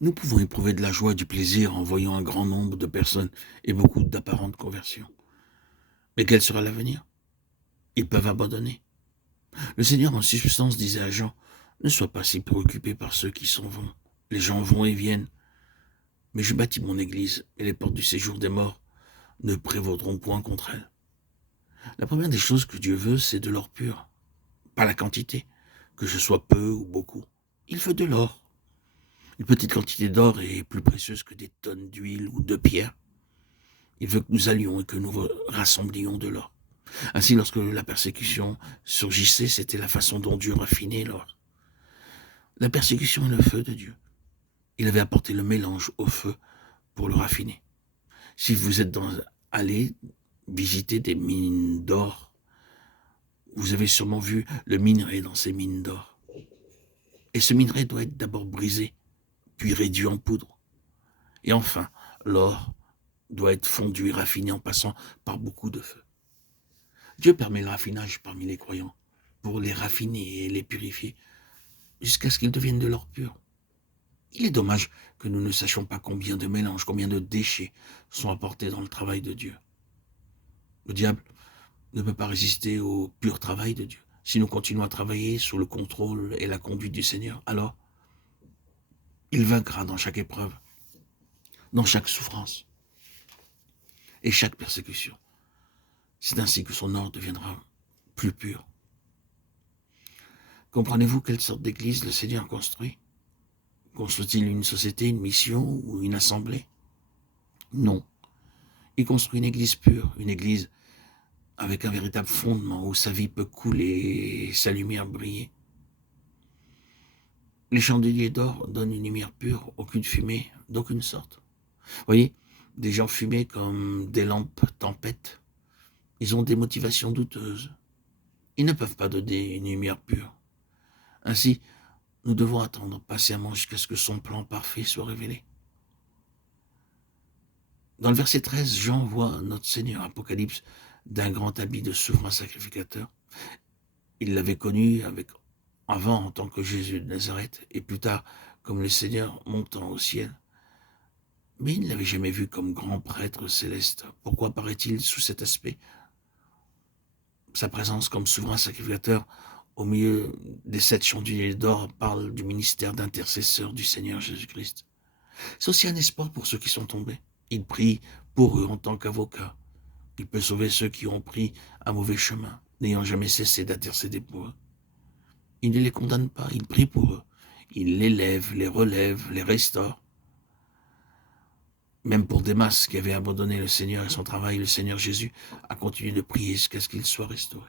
Nous pouvons éprouver de la joie et du plaisir en voyant un grand nombre de personnes et beaucoup d'apparentes conversions. Mais quel sera l'avenir? Ils peuvent abandonner. Le Seigneur en substance disait à Jean, ne sois pas si préoccupé par ceux qui s'en vont. Les gens vont et viennent. Mais je bâtis mon église et les portes du séjour des morts ne prévaudront point contre elle. La première des choses que Dieu veut, c'est de l'or pur. Pas la quantité, que ce soit peu ou beaucoup. Il veut de l'or. Une petite quantité d'or est plus précieuse que des tonnes d'huile ou de pierre. Il veut que nous allions et que nous rassemblions de l'or. Ainsi, lorsque la persécution surgissait, c'était la façon dont Dieu raffinait l'or. La persécution est le feu de Dieu. Il avait apporté le mélange au feu pour le raffiner. Si vous êtes allé visiter des mines d'or, vous avez sûrement vu le minerai dans ces mines d'or. Et ce minerai doit être d'abord brisé, puis réduit en poudre. Et enfin, l'or doit être fondu et raffiné en passant par beaucoup de feu. Dieu permet le raffinage parmi les croyants pour les raffiner et les purifier jusqu'à ce qu'ils deviennent de l'or pur. Il est dommage que nous ne sachions pas combien de mélanges, combien de déchets sont apportés dans le travail de Dieu. Le diable ne peut pas résister au pur travail de Dieu. Si nous continuons à travailler sous le contrôle et la conduite du Seigneur, alors il vaincra dans chaque épreuve, dans chaque souffrance et chaque persécution. C'est ainsi que son or deviendra plus pur. Comprenez-vous quelle sorte d'église le Seigneur construit? Construit-il une société, une mission ou une assemblée? Non. Il construit une église pure, une église avec un véritable fondement où sa vie peut couler et sa lumière briller. Les chandeliers d'or donnent une lumière pure, aucune fumée, d'aucune sorte. Voyez, des gens fumés comme des lampes tempêtes, ils ont des motivations douteuses. Ils ne peuvent pas donner une lumière pure. Ainsi, nous devons attendre patiemment jusqu'à ce que son plan parfait soit révélé. Dans le verset 13, Jean voit notre Seigneur, Apocalypse, d'un grand habit de souverain sacrificateur. Il l'avait connu avant en tant que Jésus de Nazareth, et plus tard comme le Seigneur montant au ciel. Mais il ne l'avait jamais vu comme grand prêtre céleste. Pourquoi paraît-il sous cet aspect? Sa présence comme souverain sacrificateur au milieu des 7 chandeliers d'or parle du ministère d'intercesseur du Seigneur Jésus-Christ. C'est aussi un espoir pour ceux qui sont tombés. Il prie pour eux en tant qu'avocat. Il peut sauver ceux qui ont pris un mauvais chemin, n'ayant jamais cessé d'intercéder pour eux. Il ne les condamne pas, il prie pour eux. Il les lève, les relève, les restaure. Même pour Démas, qui avait abandonné le Seigneur et son travail, le Seigneur Jésus a continué de prier jusqu'à ce qu'il soit restauré.